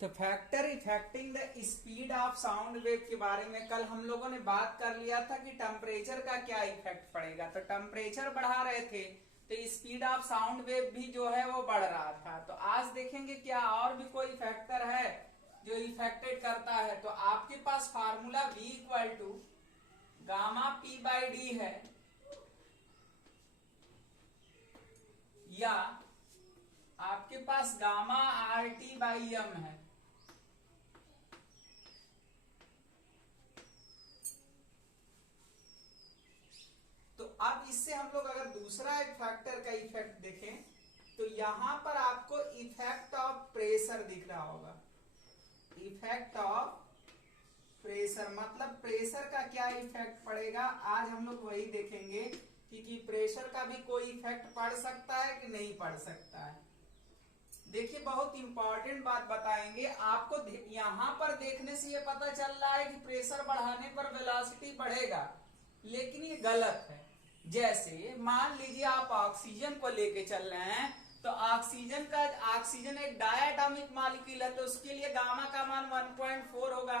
तो factor effecting the speed of sound wave के बारे में कल हम लोगों ने बात कर लिया था कि टेम्परेचर का क्या इफेक्ट पड़ेगा। तो टेम्परेचर बढ़ा रहे थे तो स्पीड ऑफ साउंड वेव भी जो है वो बढ़ रहा था। तो आज देखेंगे क्या और भी कोई फैक्टर है जो इफेक्टेड करता है। तो आपके पास formula V equal to gamma P by D है, या आपके पास गामा RT बाई एम है। तो अब इससे हम लोग अगर दूसरा एक फैक्टर का इफेक्ट देखें तो यहां पर आपको इफेक्ट ऑफ प्रेशर दिख रहा होगा। इफेक्ट ऑफ प्रेशर मतलब प्रेशर का क्या इफेक्ट पड़ेगा, आज हम लोग वही देखेंगे कि प्रेशर का भी कोई इफेक्ट पड़ सकता है कि नहीं पड़ सकता है। देखिए बहुत इंपॉर्टेंट बात बताएंगे आपको। यहां पर देखने से ये पता चल रहा है कि प्रेशर बढ़ाने पर वेलोसिटी बढ़ेगा, लेकिन ये गलत है। जैसे मान लीजिए आप ऑक्सीजन को लेके चल रहे हैं, तो ऑक्सीजन एक डायटोमिक मॉलिक्यूल है, तो उसके लिए गामा का मान 1.4 होगा।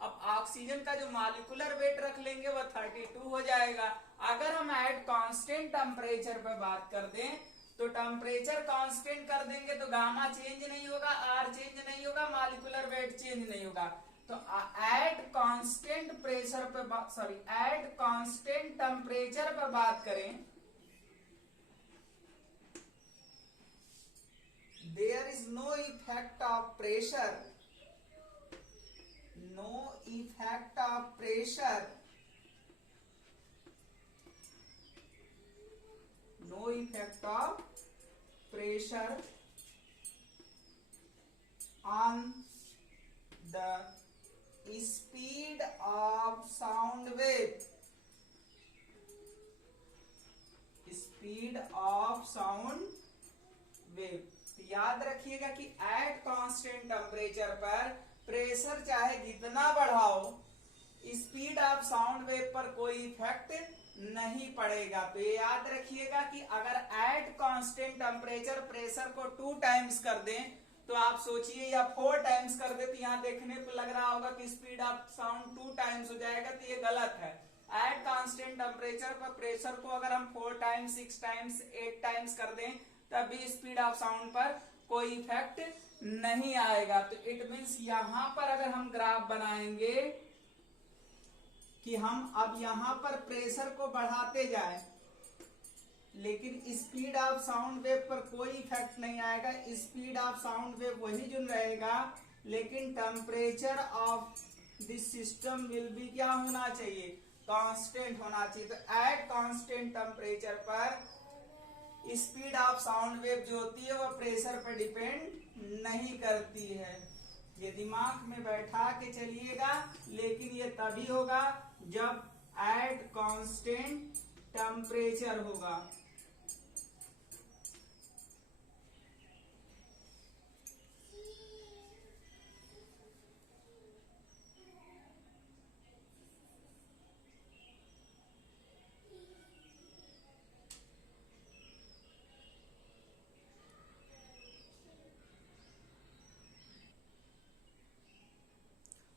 अब ऑक्सीजन का जो मॉलिक्यूलर वेट रख लेंगे वो 32 हो जाएगा। अगर हम एट कांस्टेंट टेम्परेचर पे बात कर दें तो टेम्परेचर कांस्टेंट कर देंगे तो गामा चेंज नहीं होगा, आर चेंज नहीं होगा, मॉलिक्यूलर वेट चेंज नहीं होगा। तो एट कांस्टेंट प्रेशर पे एट कांस्टेंट टेम्परेचर पे बात करें, there is no effect of pressure, no effect of pressure, no effect of pressure on the speed of sound wave, speed of sound wave। याद रखिएगा कि एट कांस्टेंट टेम्परेचर पर pressure चाहे जितना बढ़ाओ, स्पीड ऑफ साउंड वेव पर कोई effect नहीं पड़ेगा। तो ये याद रखिएगा कि अगर एट कांस्टेंट टेम्परेचर प्रेशर को 2 टाइम्स कर दें तो आप सोचिए, या 4 टाइम्स कर दे तो यहां देखने को लग रहा होगा कि स्पीड ऑफ साउंड 2 टाइम्स हो जाएगा, तो ये गलत है। एट कांस्टेंट टेम्परेचर पर प्रेशर को अगर हम 4 टाइम्स 6 टाइम्स 8 टाइम्स कर दें तब भी स्पीड ऑफ साउंड पर कोई इफेक्ट नहीं आएगा। तो इट मीन्स यहां पर अगर हम ग्राफ बनाएंगे कि हम अब यहां पर प्रेशर को बढ़ाते जाए लेकिन स्पीड ऑफ साउंड वेव पर कोई इफेक्ट नहीं आएगा, स्पीड ऑफ साउंड वेव वही जो रहेगा, लेकिन temperature of this system will be क्या होना चाहिए, कांस्टेंट होना चाहिए। तो एट कांस्टेंट टेम्परेचर पर स्पीड ऑफ साउंड वेव जो होती है वो प्रेशर पर डिपेंड नहीं करती है। ये दिमाग में बैठा के चलिएगा, लेकिन ये तभी होगा जब एट कांस्टेंट टेम्परेचर होगा।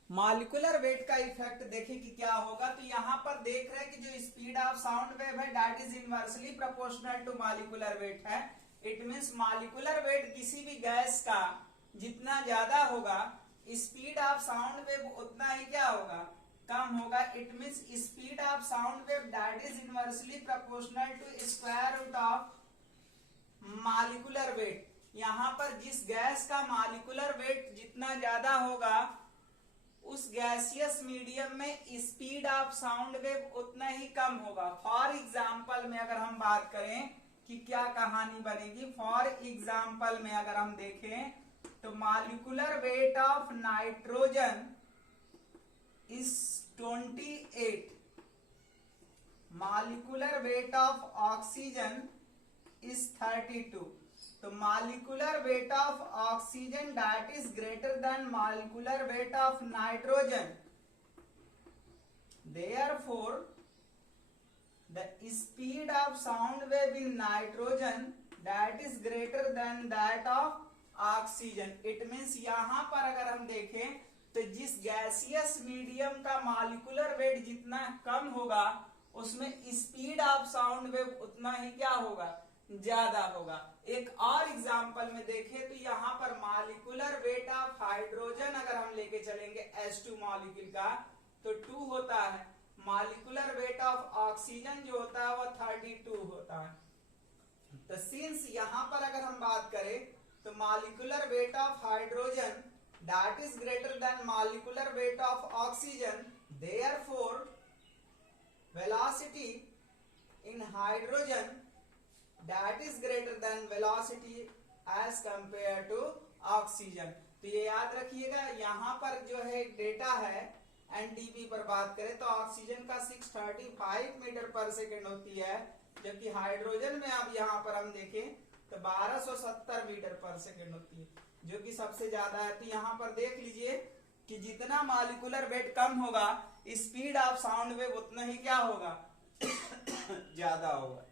मॉलिक्यूलर वेट का इफेक्ट देखें कि क्या होगा। तो यहां पर देख रहे हैं कि जो स्पीड ऑफ साउंड वेव है that is inversely proportional to molecular weight है। इट मींस मॉलिक्यूलर वेट किसी भी गैस का जितना ज्यादा होगा, स्पीड ऑफ साउंड वेव उतना ही क्या होगा, कम होगा। It means speed of sound wave that is inversely proportional to square root of molecular weight. यहां पर जिस गैस का मॉलिक्यूलर वेट जितना ज्यादा होगा उस गैसियस मीडियम में स्पीड ऑफ साउंड वेव उतना ही कम होगा। फॉर एग्जाम्पल में अगर हम बात करें कि क्या कहानी बनेगी, फॉर एग्जाम्पल में अगर हम देखें तो molecular weight of nitrogen is 28, molecular weight of oxygen is 32। तो molecular weight of oxygen that is greater than molecular weight of nitrogen, therefore the speed of sound wave in nitrogen that is greater than that of oxygen. It means यहां पर अगर हम देखें तो जिस gaseous medium का molecular weight जितना कम होगा उसमें स्पीड ऑफ साउंड वेव उतना ही क्या होगा, ज्यादा होगा। एक और एग्जांपल में देखें तो यहाँ पर मॉलिक्यूलर वेट ऑफ हाइड्रोजन अगर हम लेके चलेंगे H2 मॉलिक्यूल का तो 2 होता है। मॉलिक्यूलर वेट ऑफ ऑक्सीजन जो होता है वो 32 होता है। तो सिंस यहाँ पर अगर हम बात करें तो molecular weight of hydrogen that is greater than molecular weight of oxygen, therefore velocity in hydrogen that is greater than velocity as compared to oxygen। तो ये याद रखिएगा, यहाँ पर जो है डेटा है एनडीबी पर बात करें तो ऑक्सीजन का 635 मीटर पर सेकेंड होती है, जबकि हाइड्रोजन में अब यहाँ पर हम देखें तो 1270 मीटर पर सेकेंड होती है, जो कि सबसे ज्यादा है। तो यहाँ पर देख लीजिए कि जितना मॉलिक्यूलर वेट कम होगा स्पीड ऑफ साउंड वेव उतना ही क्या होगा, ज्यादा होगा।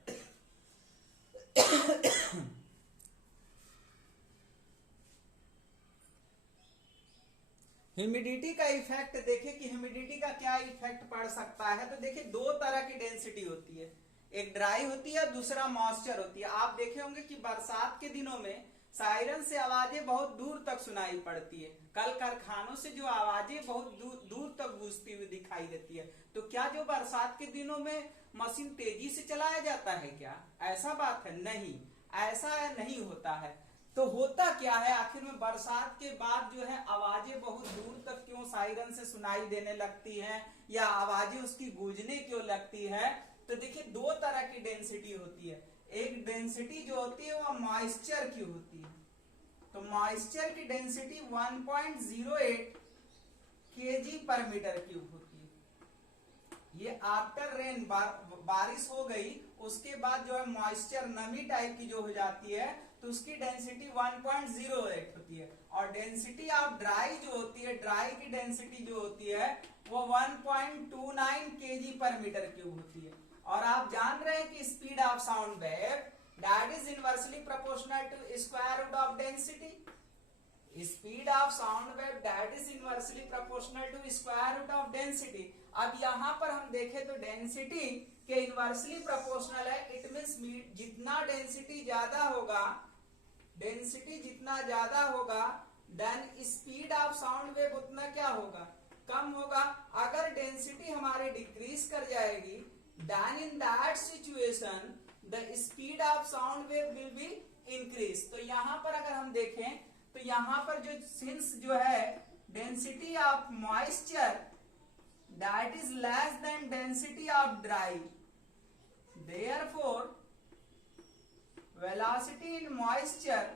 ह्यूमिडिटी का इफेक्ट देखें कि ह्यूमिडिटी का क्या इफेक्ट पड़ सकता है। तो देखिए दो तरह की डेंसिटी होती है, एक ड्राई होती है, दूसरा मॉइस्चर होती है। आप देखे होंगे कि बरसात के दिनों में सायरन से आवाजें बहुत दूर तक सुनाई पड़ती है, कल कारखानों से जो आवाजें बहुत दूर तक गूंजती हुई दिखाई देती है। तो क्या जो बरसात के दिनों में मशीन तेजी से चलाया जाता है क्या? ऐसा बात है नहीं, ऐसा नहीं होता है। तो होता क्या है आखिर में, बरसात के बाद जो है आवाजें बहुत दूर तक क्यों सायरन से सुनाई देने लगती हैं या आवाजें उसकी गूंजने क्यों लगती है? तो देखिए दो तरह की डेंसिटी होती है। एक डेंसिटी जो होती है वो मॉइस्चर की होती है। तो मॉइस्चर की डेंसिटी 1.08 kg पर मीटर क्यूब होती है। ये आफ्टर रेन बारिश हो गई उसके बाद जो है मॉइस्चर नमी टाइप की जो हो जाती है तो उसकी डेंसिटी 1.08 होती है। और डेंसिटी ऑफ ड्राई जो होती है, ड्राई की डेंसिटी जो होती है वो 1.29 kg पर मीटर क्यूब होती है। और आप जान रहे हैं कि speed of sound wave that is inversely proportional to square root of density। Speed of sound wave that is inversely proportional to square root of density। अब यहाँ पर हम देखें तो डेंसिटी के इनवर्सली प्रोपोर्शनल है। इट मीन्स जितना density ज्यादा होगा, डेंसिटी जितना ज्यादा होगा then speed of sound wave उतना क्या होगा, कम होगा। अगर डेंसिटी हमारी डिक्रीज कर जाएगी then in that situation the speed of sound wave will be increase। तो यहाँ पर अगर हम देखें तो यहाँ पर जो सिंस जो है density of moisture that is less than density of dry, therefore velocity in moisture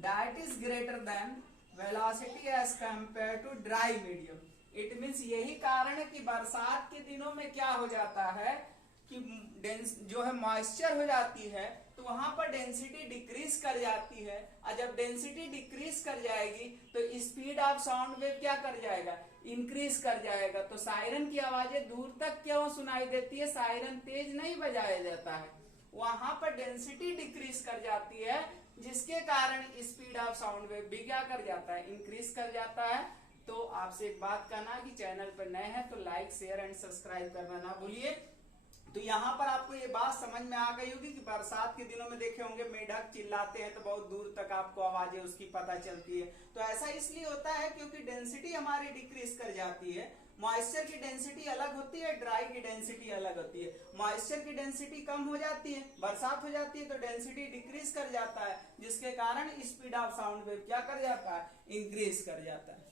that is greater than velocity as compared to dry medium। It means यही कारण है कि बरसात के दिनों में क्या हो जाता है कि जो है मॉइस्चर हो जाती है तो वहां पर डेंसिटी डिक्रीज कर जाती है। और जब डेंसिटी डिक्रीज कर जाएगी तो स्पीड ऑफ साउंड वेव क्या कर जाएगा, इंक्रीज कर जाएगा। तो सायरन की आवाजें दूर तक क्यों सुनाई देती है, सायरन तेज नहीं बजाया जाता है, वहां पर डेंसिटी डिक्रीज कर जाती है जिसके कारण स्पीड ऑफ साउंड वेव भी क्या कर जाता है, इंक्रीज कर जाता है। तो आपसे एक बात कहना कि चैनल पर नए हैं तो लाइक शेयर एंड सब्सक्राइब करना ना भूलिए। तो यहाँ पर आपको ये बात समझ में आ गई होगी कि बरसात के दिनों में देखे होंगे मेढक चिल्लाते हैं तो बहुत दूर तक आपको आवाजें उसकी पता चलती है। तो ऐसा इसलिए होता है क्योंकि डेंसिटी हमारी डिक्रीज कर जाती है। मॉइस्चर की डेंसिटी अलग होती है, ड्राई की डेंसिटी अलग होती है। मॉइस्चर की डेंसिटी कम हो जाती है, बरसात हो जाती है तो डेंसिटी डिक्रीज कर जाता है जिसके कारण स्पीड ऑफ साउंड वेव क्या कर जाता है, इंक्रीज कर जाता है।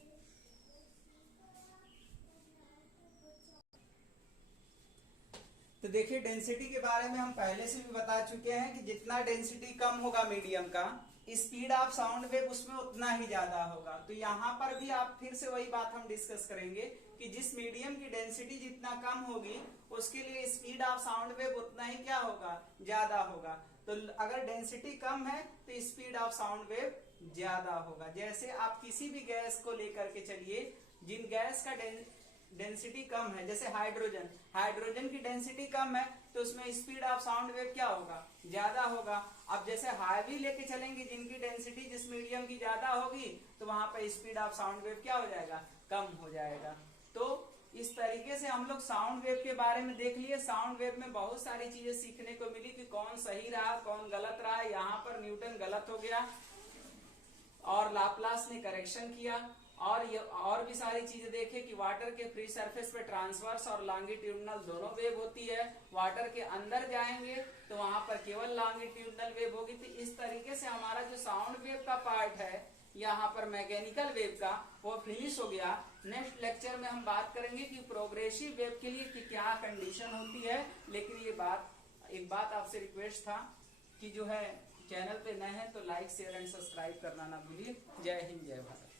तो देखिए डेंसिटी के बारे में हम पहले से भी बता चुके हैं कि जितना डेंसिटी कम होगा मीडियम का, स्पीड ऑफ साउंड वेव उसमें उतना ही ज्यादा होगा। तो यहाँ पर भी आप फिर से वही बात हम डिस्कस करेंगे कि जिस मीडियम की डेंसिटी जितना कम होगी उसके लिए स्पीड ऑफ साउंड वेव उतना ही क्या होगा, ज्यादा होगा। तो अगर डेंसिटी कम है तो स्पीड ऑफ साउंड वेव ज्यादा होगा। जैसे आप किसी भी गैस को लेकर के चलिए, जिन गैस का डेंसिटी कम है, जैसे हाइड्रोजन, हाइड्रोजन की डेंसिटी कम है तो उसमें स्पीड ऑफ साउंड वेव क्या होगा, ज्यादा होगा। अब जैसे हाईवी लेके चलेंगे जिनकी डेंसिटी जिस मीडियम की ज्यादा होगी तो वहां पर स्पीड ऑफ साउंड वेव क्या हो जाएगा, कम हो जाएगा। तो इस तरीके से हम लोग साउंड वेव के बारे में देख लिए। साउंड वेव में बहुत सारी चीजें सीखने को मिली कि कौन सही रहा कौन गलत रहा। यहाँ पर न्यूटन गलत हो गया और लाप्लास ने करेक्शन किया। और ये और भी सारी चीजें देखे कि वाटर के फ्री सरफेस पे ट्रांसवर्स और लॉन्गिट्यूडनल दोनों वेव होती है। वाटर के अंदर जाएंगे तो वहां पर केवल लॉन्गिट्यूडनल वेव होगी। तो इस तरीके से हमारा जो साउंड वेव का पार्ट है यहाँ पर मैकेनिकल वेव का वो फिनिश हो गया। नेक्स्ट लेक्चर में हम बात करेंगे कि प्रोग्रेसिव वेव के लिए कि क्या कंडीशन होती है। लेकिन ये एक बात आपसे रिक्वेस्ट था कि जो है चैनल पे नए हैं तो लाइक शेयर एंड सब्सक्राइब करना ना भूलिए। जय हिंद जय भारत।